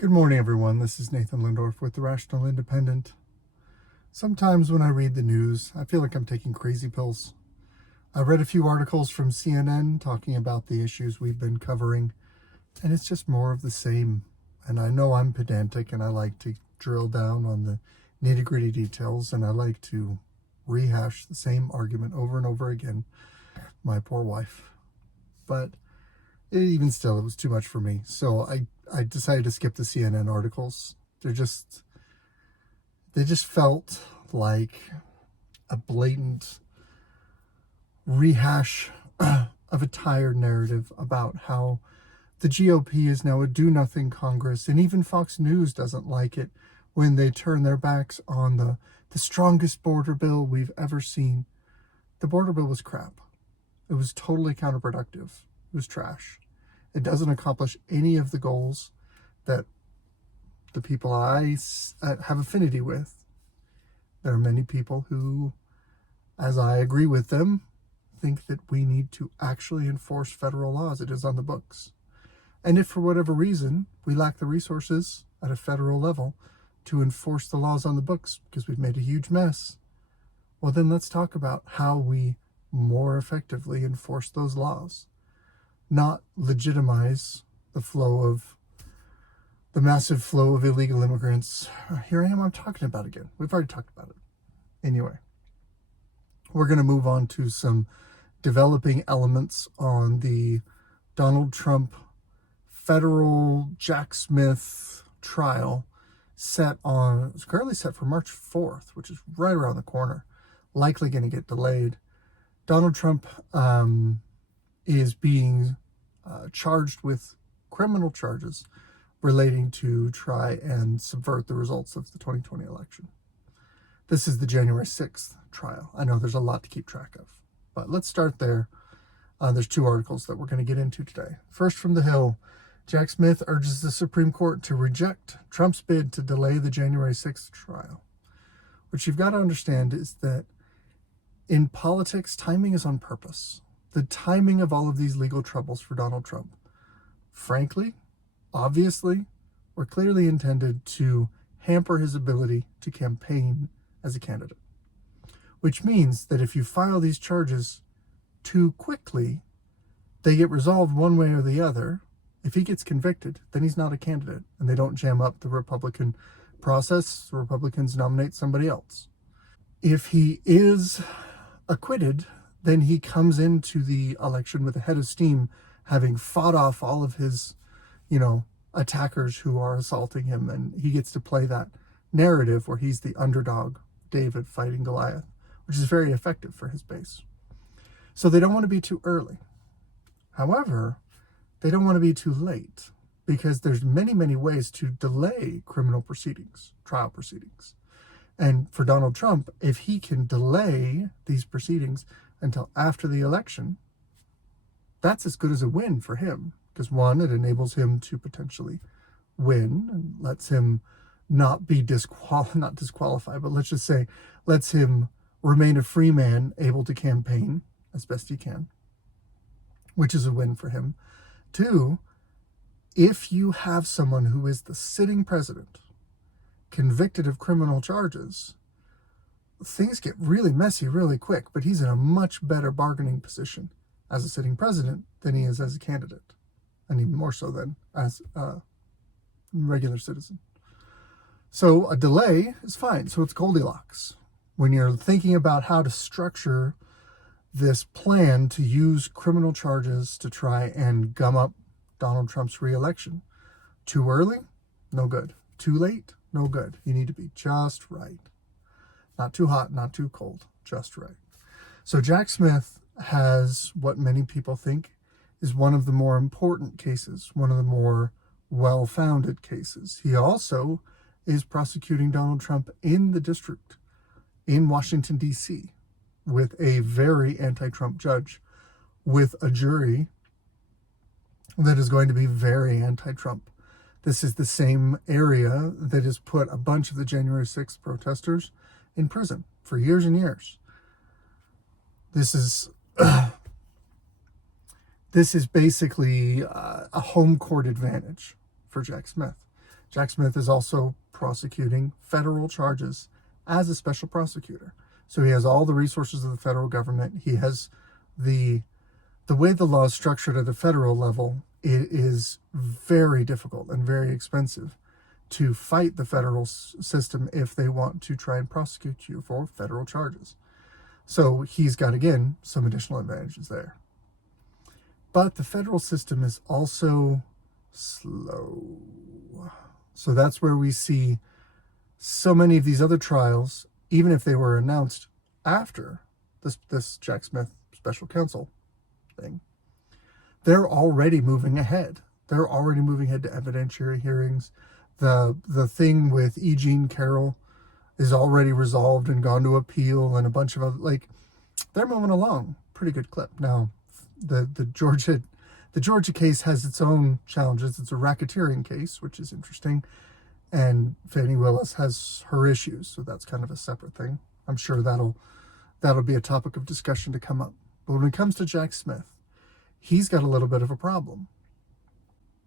Good morning, everyone. This is Nathan Lindorf with The Rational Independent. Sometimes when I read the news, I feel like I'm taking crazy pills. I read a few articles from CNN talking about the issues we've been covering, and it's just more of the same. And I know I'm pedantic and I like to drill down on the nitty-gritty details, and I like to rehash the same argument over and over again. My poor wife. But even still, it was too much for me. So I decided to skip the CNN articles. They just felt like a blatant rehash of a tired narrative about how the GOP is now a do-nothing Congress, and even Fox News doesn't like it when they turn their backs on the strongest border bill we've ever seen. The border bill was crap. It was totally counterproductive. It was trash. It doesn't accomplish any of the goals that the people I have affinity with. There are many people who, as I agree with them, think that we need to actually enforce federal laws. It is on the books. And if for whatever reason we lack the resources at a federal level to enforce the laws on the books because we've made a huge mess, well, then let's talk about how we more effectively enforce those laws, not legitimize the massive flow of illegal immigrants. Here I am, I'm talking about it again. We've already talked about it. Anyway, we're going to move on to some developing elements on the Donald Trump federal Jack Smith trial it's currently set for March 4th, which is right around the corner, likely going to get delayed. Donald Trump is being charged with criminal charges relating to try and subvert the results of the 2020 election. This is the January 6th trial. I know there's a lot to keep track of, but let's start there. There's two articles that we're going to get into today. First, from the Hill, Jack Smith urges the Supreme Court to reject Trump's bid to delay the January 6th trial. What you've got to understand is that in politics, timing is on purpose. The timing of all of these legal troubles for Donald Trump, frankly, obviously, were clearly intended to hamper his ability to campaign as a candidate. Which means that if you file these charges too quickly, they get resolved one way or the other. If he gets convicted, then he's not a candidate, and they don't jam up the Republican process. The Republicans nominate somebody else. If he is acquitted, then he comes into the election with a head of steam, having fought off all of his, attackers who are assaulting him, and he gets to play that narrative where he's the underdog, David fighting Goliath, which is very effective for his base. So they don't want to be too early. However, they don't want to be too late, because there's many, many ways to delay criminal proceedings, trial proceedings. And for Donald Trump, if he can delay these proceedings until after the election, that's as good as a win for him. Because one, it enables him to potentially win and lets him not be not disqualified, but let's just say lets him remain a free man, able to campaign as best he can, which is a win for him. Two, if you have someone who is the sitting president convicted of criminal charges, things get really messy really quick, but he's in a much better bargaining position as a sitting president than he is as a candidate, and even more so than as a regular citizen. So a delay is fine. So it's Goldilocks. When you're thinking about how to structure this plan to use criminal charges to try and gum up Donald Trump's reelection, too early, no good. Too late, no good. You need to be just right. Not too hot, not too cold, just right. So Jack Smith has what many people think is one of the more important cases, one of the more well-founded cases. He also is prosecuting Donald Trump in the district in Washington, D.C., with a very anti-Trump judge, with a jury that is going to be very anti-Trump. This is the same area that has put a bunch of the January 6th protesters in prison for years and years. This is basically a home court advantage for Jack Smith. Jack Smith is also prosecuting federal charges as a special prosecutor. So he has all the resources of the federal government. He has the way the law is structured at a federal level, it is very difficult and very expensive to fight the federal system if they want to try and prosecute you for federal charges. So he's got, again, some additional advantages there. But the federal system is also slow. So that's where we see so many of these other trials, even if they were announced after this Jack Smith special counsel thing, they're already moving ahead. They're already moving ahead to evidentiary hearings. The thing with E. Jean Carroll is already resolved and gone to appeal, and a bunch of other, they're moving along pretty good clip. Now, the Georgia case has its own challenges. It's a racketeering case, which is interesting, and Fani Willis has her issues, so that's kind of a separate thing. I'm sure that'll be a topic of discussion to come up. But when it comes to Jack Smith, he's got a little bit of a problem.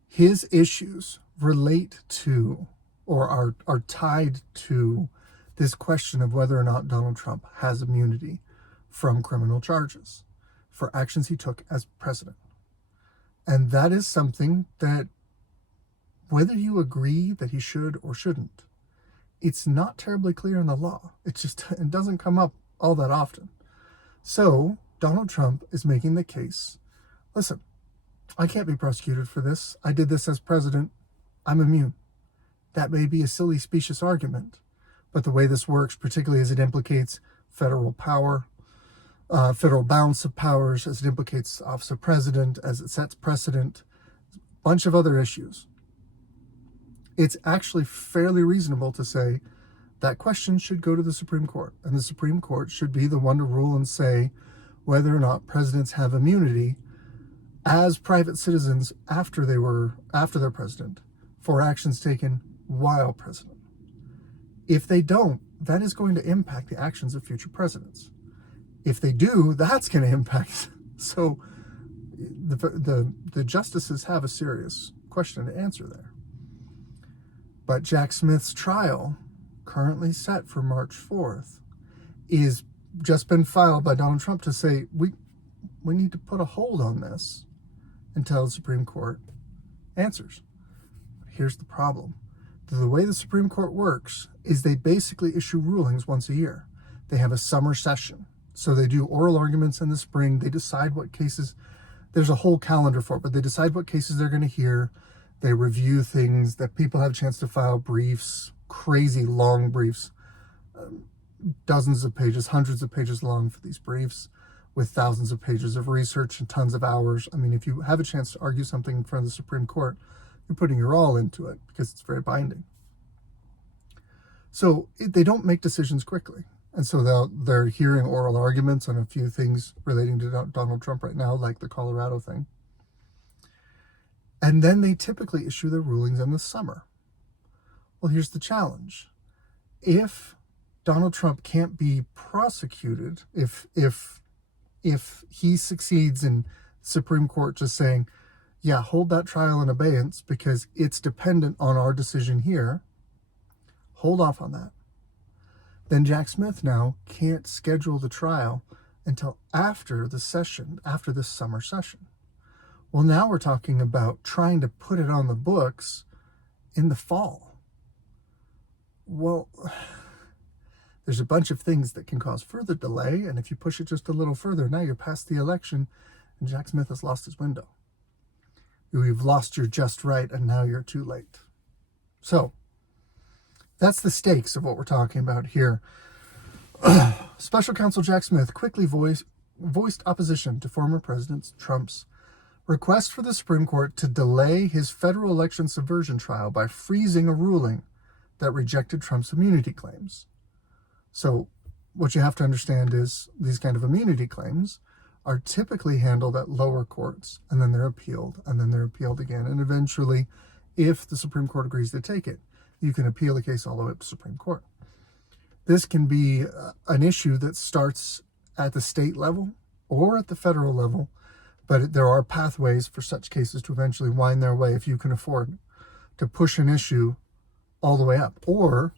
His issues relate to, or are tied to, this question of whether or not Donald Trump has immunity from criminal charges for actions he took as president. And that is something that, whether you agree that he should or shouldn't, it's not terribly clear in the law. It doesn't come up all that often. So Donald Trump is making the case, listen, I can't be prosecuted for this. I did this as president. I'm immune. That may be a silly, specious argument, but the way this works, particularly as it implicates federal power, federal balance of powers, as it implicates the office of president, as it sets precedent, a bunch of other issues, it's actually fairly reasonable to say that question should go to the Supreme Court, and the Supreme Court should be the one to rule and say whether or not presidents have immunity as private citizens after they're president for actions taken while president. If they don't, that is going to impact the actions of future presidents. If they do, that's going to impact. So the justices have a serious question to answer there. But Jack Smith's trial, currently set for March 4th, is just been filed by Donald Trump to say we need to put a hold on this until the Supreme Court answers. Here's the problem. The way the Supreme Court works is they basically issue rulings once a year. They have a summer session. So they do oral arguments in the spring. They decide what cases, there's a whole calendar for it, but they decide what cases they're going to hear. They review things that people have a chance to file briefs, crazy long briefs, dozens of pages, hundreds of pages long for these briefs, with thousands of pages of research and tons of hours. I mean, if you have a chance to argue something in front of the Supreme Court, you're putting your all into it because it's very binding. So they don't make decisions quickly. And so they're hearing oral arguments on a few things relating to Donald Trump right now, like the Colorado thing. And then they typically issue their rulings in the summer. Well, here's the challenge. If Donald Trump can't be prosecuted, if he succeeds in Supreme Court just saying, yeah, hold that trial in abeyance because it's dependent on our decision here, hold off on that. Then Jack Smith now can't schedule the trial until after the session, after this summer session. Well, now we're talking about trying to put it on the books in the fall. Well, there's a bunch of things that can cause further delay, and if you push it just a little further, now you're past the election, and Jack Smith has lost his window. You've lost your just right, and now you're too late. So, that's the stakes of what we're talking about here. Special Counsel Jack Smith quickly voiced opposition to former President Trump's request for the Supreme Court to delay his federal election subversion trial by freezing a ruling that rejected Trump's immunity claims. So what you have to understand is these kind of immunity claims are typically handled at lower courts, and then they're appealed, and then they're appealed again. And eventually, if the Supreme Court agrees to take it, you can appeal the case all the way up to Supreme Court. This can be an issue that starts at the state level or at the federal level, but there are pathways for such cases to eventually wind their way if you can afford to push an issue all the way up. Or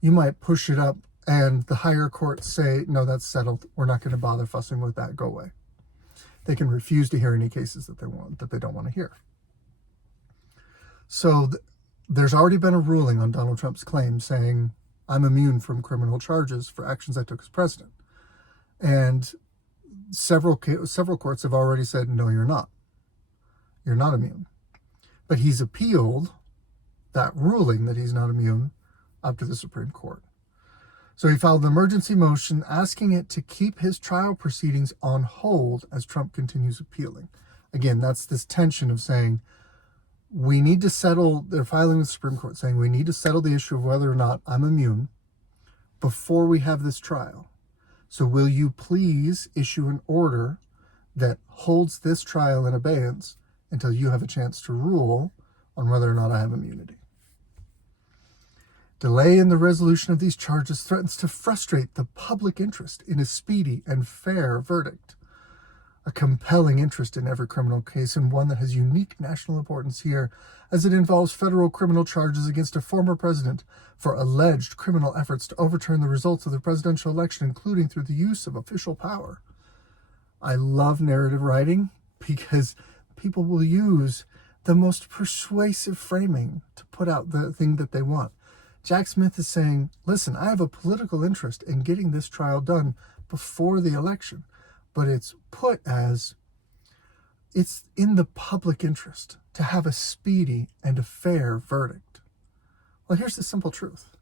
you might push it up and the higher courts say, no, that's settled. We're not going to bother fussing with that. Go away. They can refuse to hear any cases that they don't want to hear. So there's already been a ruling on Donald Trump's claim saying, I'm immune from criminal charges for actions I took as president. And several courts have already said, no, you're not. You're not immune. But he's appealed that ruling that he's not immune up to the Supreme Court. So he filed an emergency motion asking it to keep his trial proceedings on hold as Trump continues appealing. Again, that's this tension of saying, we need to settle, they're filing with the Supreme Court saying we need to settle the issue of whether or not I'm immune before we have this trial. So will you please issue an order that holds this trial in abeyance until you have a chance to rule on whether or not I have immunity? Delay in the resolution of these charges threatens to frustrate the public interest in a speedy and fair verdict. A compelling interest in every criminal case, and one that has unique national importance here, as it involves federal criminal charges against a former president for alleged criminal efforts to overturn the results of the presidential election, including through the use of official power. I love narrative writing because people will use the most persuasive framing to put out the thing that they want. Jack Smith is saying, listen, I have a political interest in getting this trial done before the election. But it's put as, it's in the public interest to have a speedy and a fair verdict. Well, here's the simple truth.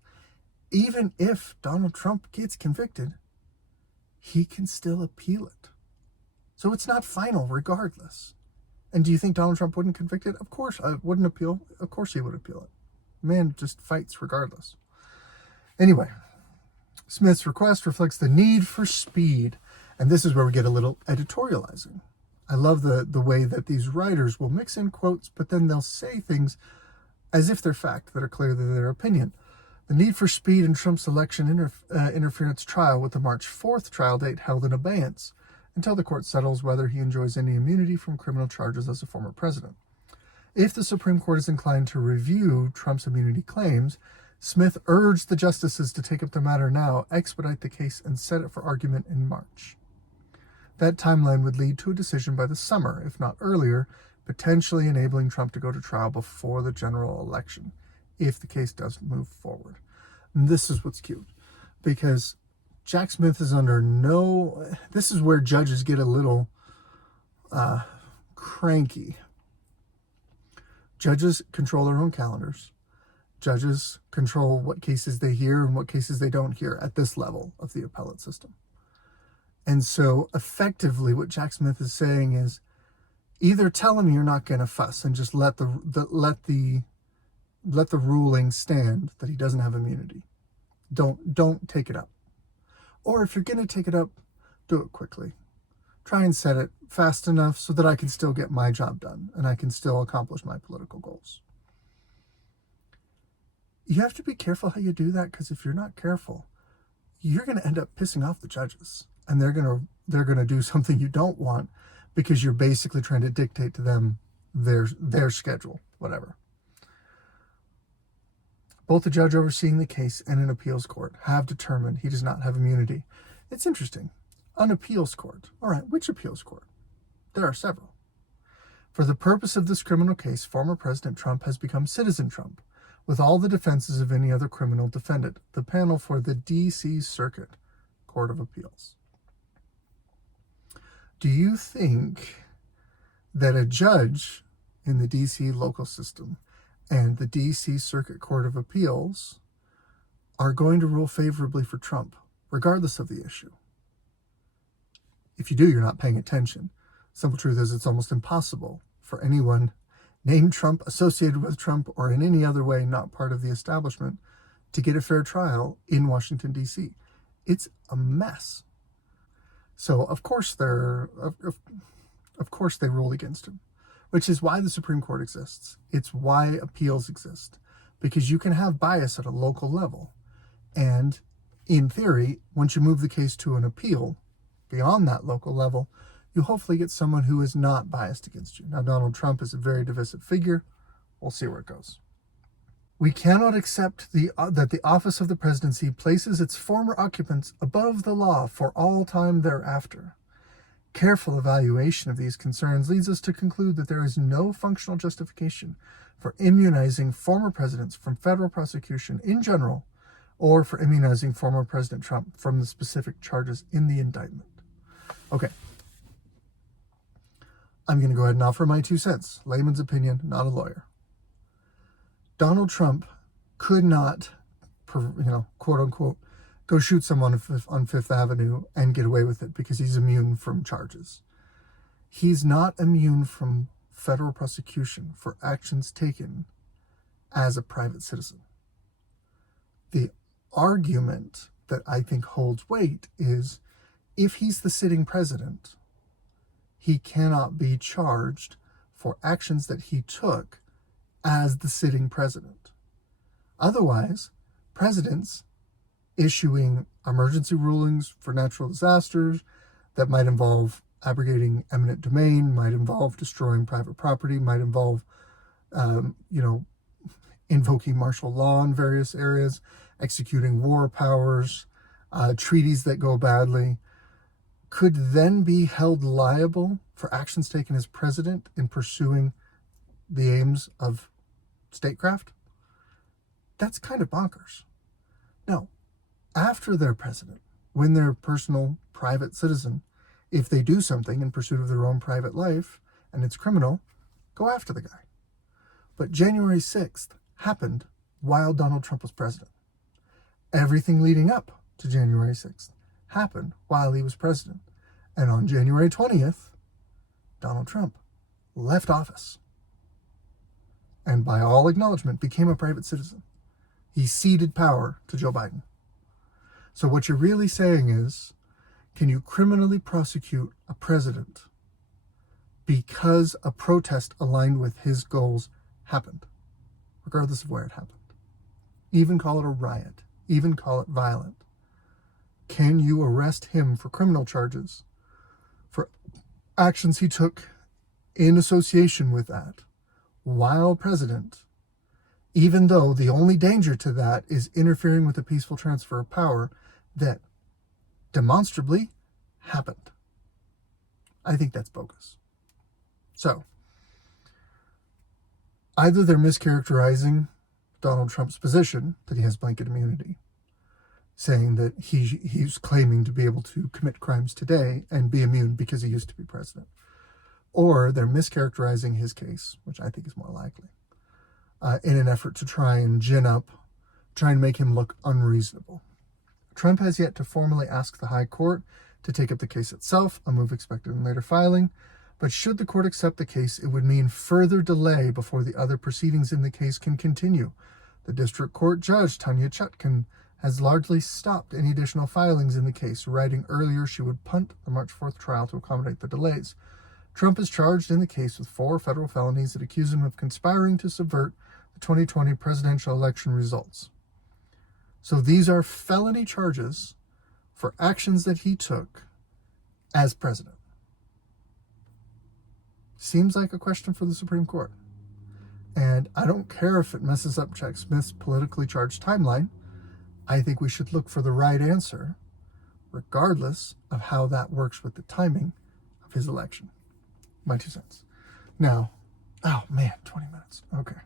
Even if Donald Trump gets convicted, he can still appeal it. So it's not final regardless. And do you think Donald Trump wouldn't convict it? Of course, wouldn't appeal. Of course he would appeal it. Man just fights regardless. Anyway, Smith's request reflects the need for speed. And this is where we get a little editorializing. I love the way that these writers will mix in quotes, but then they'll say things as if they're fact that are clearly their opinion. The need for speed in Trump's election interference trial, with the March 4th trial date held in abeyance until the court settles whether he enjoys any immunity from criminal charges as a former president. If the Supreme Court is inclined to review Trump's immunity claims, Smith urged the justices to take up the matter now, expedite the case, and set it for argument in March. That timeline would lead to a decision by the summer, if not earlier, potentially enabling Trump to go to trial before the general election, if the case does move forward. And this is what's cute, because Jack Smith is under no... This is where judges get a little cranky. Judges control their own calendars. Judges control what cases they hear and what cases they don't hear at this level of the appellate system. And so effectively what Jack Smith is saying is, either tell him you're not going to fuss and just let the ruling stand that he doesn't have immunity. Don't take it up. Or if you're going to take it up, do it quickly. Try and set it fast enough so that I can still get my job done and I can still accomplish my political goals. You have to be careful how you do that, because if you're not careful, you're going to end up pissing off the judges. And they're gonna do something you don't want, because you're basically trying to dictate to them their schedule, whatever. Both the judge overseeing the case and an appeals court have determined he does not have immunity. It's interesting. An appeals court. All right, which appeals court? There are several. For the purpose of this criminal case, former President Trump has become Citizen Trump, with all the defenses of any other criminal defendant. The panel for the D.C. Circuit Court of Appeals. Do you think that a judge in the D.C. local system and the D.C. Circuit Court of Appeals are going to rule favorably for Trump, regardless of the issue? If you do, you're not paying attention. Simple truth is, it's almost impossible for anyone named Trump, associated with Trump, or in any other way not part of the establishment to get a fair trial in Washington, D.C. It's a mess. So of course they ruled against him, which is why the Supreme Court exists. It's why appeals exist, because you can have bias at a local level. And in theory, once you move the case to an appeal beyond that local level, you hopefully get someone who is not biased against you. Now, Donald Trump is a very divisive figure. We'll see where it goes. We cannot accept that the office of the presidency places its former occupants above the law for all time thereafter. Careful evaluation of these concerns leads us to conclude that there is no functional justification for immunizing former presidents from federal prosecution in general, or for immunizing former President Trump from the specific charges in the indictment. Okay. I'm going to go ahead and offer my 2 cents. Layman's opinion, not a lawyer. Donald Trump could not, quote unquote, go shoot someone on Fifth Avenue and get away with it because he's immune from charges. He's not immune from federal prosecution for actions taken as a private citizen. The argument that I think holds weight is if he's the sitting president, he cannot be charged for actions that he took as the sitting president. Otherwise, presidents issuing emergency rulings for natural disasters that might involve abrogating eminent domain, might involve destroying private property, might involve, invoking martial law in various areas, executing war powers, treaties that go badly, could then be held liable for actions taken as president in pursuing the aims of statecraft. That's kind of bonkers. No, after they're president, when they're personal, private citizen, if they do something in pursuit of their own private life and it's criminal, go after the guy. But January 6th happened while Donald Trump was president. Everything leading up to January 6th happened while he was president. And on January 20th, Donald Trump left office and by all acknowledgement became a private citizen. He ceded power to Joe Biden. So what you're really saying is, can you criminally prosecute a president because a protest aligned with his goals happened, regardless of where it happened? Even call it a riot, even call it violent. Can you arrest him for criminal charges for actions he took in association with that while president, even though the only danger to that is interfering with the peaceful transfer of power that demonstrably happened? I think that's bogus. So, either they're mischaracterizing Donald Trump's position that he has blanket immunity, saying that he's claiming to be able to commit crimes today and be immune because he used to be president, or they're mischaracterizing his case, which I think is more likely, in an effort to try and make him look unreasonable. Trump has yet to formally ask the High Court to take up the case itself, a move expected in later filing, but should the court accept the case, it would mean further delay before the other proceedings in the case can continue. The district court judge, Tanya Chutkan, has largely stopped any additional filings in the case, writing earlier she would punt the March 4th trial to accommodate the delays. Trump is charged in the case with 4 federal felonies that accuse him of conspiring to subvert the 2020 presidential election results. So these are felony charges for actions that he took as president. Seems like a question for the Supreme Court. And I don't care if it messes up Jack Smith's politically charged timeline. I think we should look for the right answer, regardless of how that works with the timing of his election. My 2 cents. Now, 20 minutes. Okay.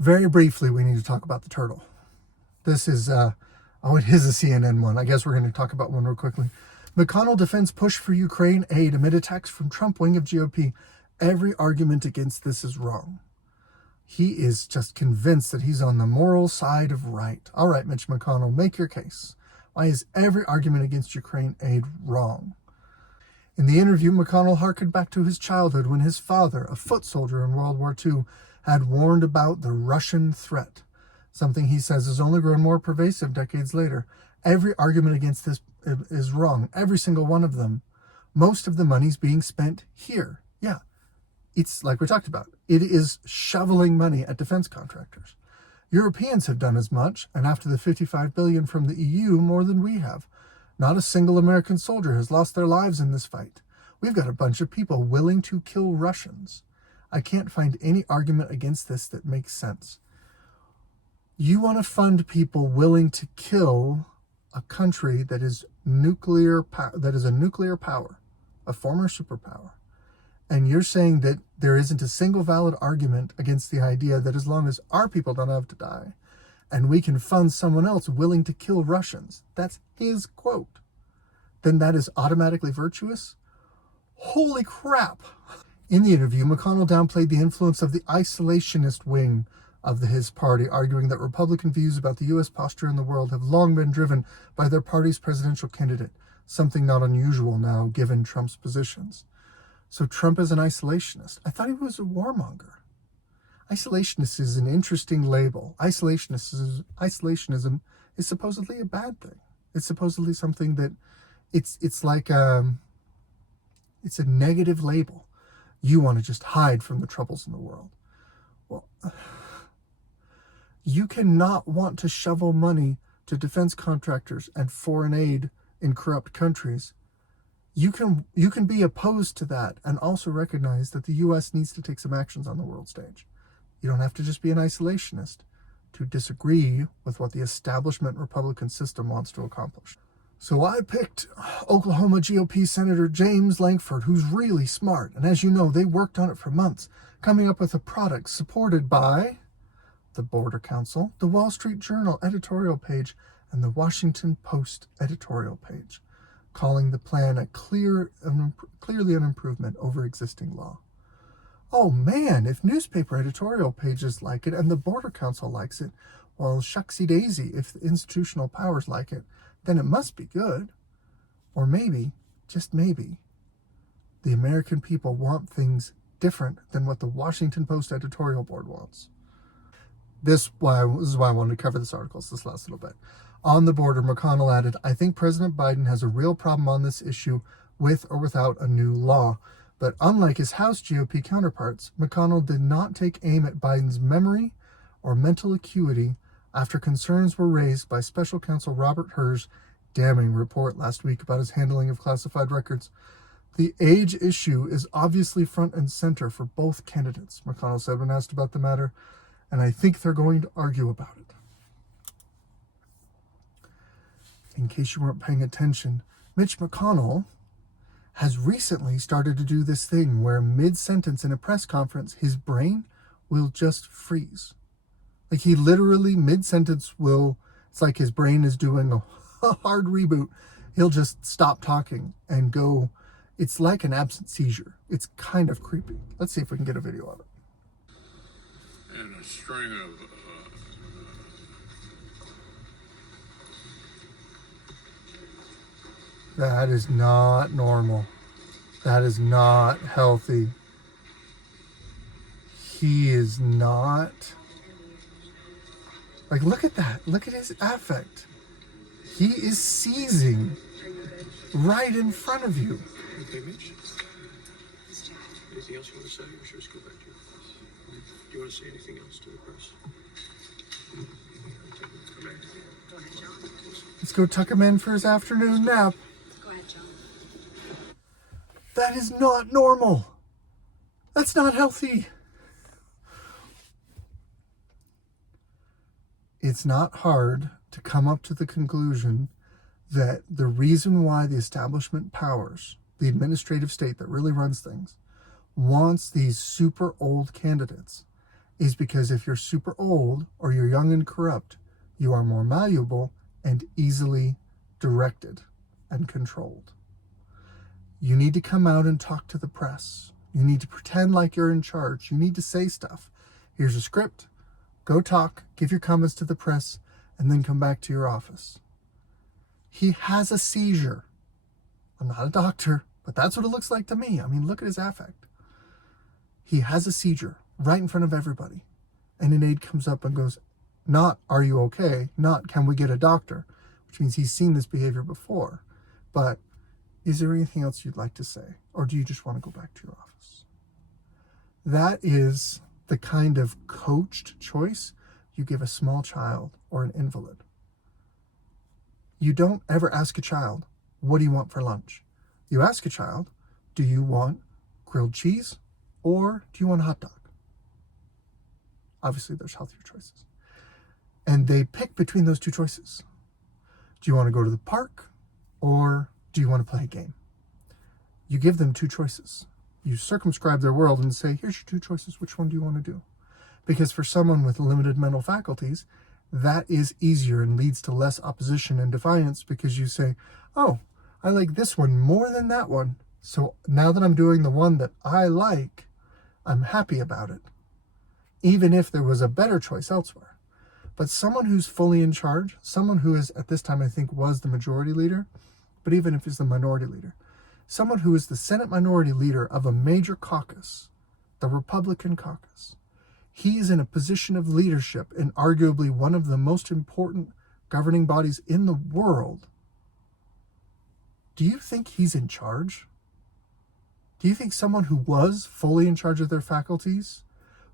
Very briefly, we need to talk about the turtle. This is, it is a CNN one. I guess we're going to talk about one real quickly. McConnell defends push for Ukraine aid amid attacks from Trump wing of GOP. Every argument against this is wrong. He is just convinced that he's on the moral side of right. All right, Mitch McConnell, make your case. Why is every argument against Ukraine aid wrong? In the interview, McConnell harkened back to his childhood when his father, a foot soldier in World War II, had warned about the Russian threat, something he says has only grown more pervasive decades later. Every argument against this is wrong, every single one of them. Most of the money's being spent here. Yeah, it's like we talked about. It is shoveling money at defense contractors. Europeans have done as much, and after the $55 billion from the EU, more than we have. Not a single American soldier has lost their lives in this fight. We've got a bunch of people willing to kill Russians. I can't find any argument against this that makes sense. You want to fund people willing to kill a country that is a nuclear power, a former superpower. And you're saying that there isn't a single valid argument against the idea that as long as our people don't have to die, and we can fund someone else willing to kill Russians, that's his quote, then that is automatically virtuous? Holy crap! In the interview, McConnell downplayed the influence of the isolationist wing of his party, arguing that Republican views about the U.S. posture in the world have long been driven by their party's presidential candidate, something not unusual now given Trump's positions. So Trump is an isolationist. I thought he was a warmonger. Isolationist is an interesting label. Isolationism is supposedly a bad thing. It's supposedly something that it's like it's a negative label. You want to just hide from the troubles in the world. Well, you cannot want to shovel money to defense contractors and foreign aid in corrupt countries. You can be opposed to that and also recognize that the U.S. needs to take some actions on the world stage. You don't have to just be an isolationist to disagree with what the establishment Republican system wants to accomplish. So I picked Oklahoma GOP Senator James Lankford, who's really smart. And as you know, they worked on it for months, coming up with a product supported by the Border Council, the Wall Street Journal editorial page, and the Washington Post editorial page, calling the plan a clearly an improvement over existing law. Oh man, if newspaper editorial pages like it and the Border Council likes it, well, shucksy daisy, if the institutional powers like it, then it must be good. Or maybe, just maybe, the American people want things different than what the Washington Post editorial board wants. This is why I wanted to cover this article this last little bit. On the border, McConnell added, I think President Biden has a real problem on this issue with or without a new law. But unlike his House GOP counterparts, McConnell did not take aim at Biden's memory or mental acuity after concerns were raised by Special Counsel Robert Hur's damning report last week about his handling of classified records. The age issue is obviously front and center for both candidates, McConnell said when asked about the matter, and I think they're going to argue about it. In case you weren't paying attention, Mitch McConnell has recently started to do this thing where mid-sentence in a press conference, his brain will just freeze. Like he literally mid-sentence it's like his brain is doing a hard reboot. He'll just stop talking and go. It's like an absent seizure. It's kind of creepy. Let's see if we can get a video of it. And a string of That is not normal. That is not healthy. He is not. Like, look at that. Look at his affect. He is seizing right in front of you. Okay, Mitch. Anything else you want to say, or should we just go back to your press? Do you want to say anything else to the press? Come back. Go ahead, John. Let's go tuck him in for his afternoon nap. Go ahead, John. That is not normal. That's not healthy. It's not hard to come up to the conclusion that the reason why the establishment powers, the administrative state that really runs things, wants these super old candidates is because if you're super old or you're young and corrupt, you are more malleable and easily directed and controlled. You need to come out and talk to the press. You need to pretend like you're in charge. You need to say stuff. Here's a script. Go talk, give your comments to the press, and then come back to your office. He has a seizure. I'm not a doctor, but that's what it looks like to me. I mean, look at his affect. He has a seizure right in front of everybody. And an aide comes up and goes, not, are you okay? Not, can we get a doctor? Which means he's seen this behavior before. But is there anything else you'd like to say? Or do you just want to go back to your office? That is the kind of coached choice you give a small child or an invalid. You don't ever ask a child, what do you want for lunch? You ask a child, Do you want grilled cheese or do you want a hot dog? Obviously, there's healthier choices. And they pick between those two choices. Do you want to go to the park or do you want to play a game? You give them two choices. You circumscribe their world and say, here's your two choices. Which one do you want to do? Because for someone with limited mental faculties, that is easier and leads to less opposition and defiance, because you say, oh, I like this one more than that one. So now that I'm doing the one that I like, I'm happy about it, even if there was a better choice elsewhere. But someone who's fully in charge, someone who is at this time, I think, was the majority leader, but even if he's the minority leader, someone who is the Senate minority leader of a major caucus, the Republican caucus, he's in a position of leadership in arguably one of the most important governing bodies in the world. Do you think he's in charge? Do you think someone who was fully in charge of their faculties,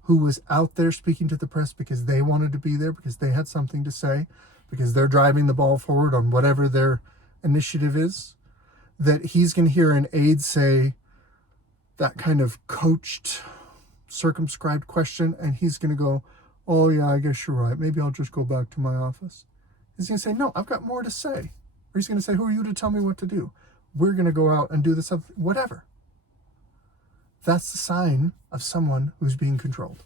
who was out there speaking to the press because they wanted to be there, because they had something to say, because they're driving the ball forward on whatever their initiative is, that he's going to hear an aide say that kind of coached, circumscribed question, and he's going to go, oh yeah, I guess you're right. Maybe I'll just go back to my office. He's going to say, no, I've got more to say. Or he's going to say, who are you to tell me what to do? We're going to go out and do this, whatever. That's the sign of someone who's being controlled.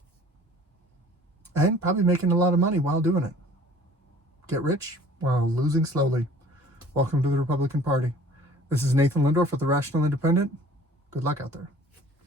And probably making a lot of money while doing it. Get rich while losing slowly. Welcome to the Republican Party. This is Nathan Lindorf with the Rational Independent. Good luck out there.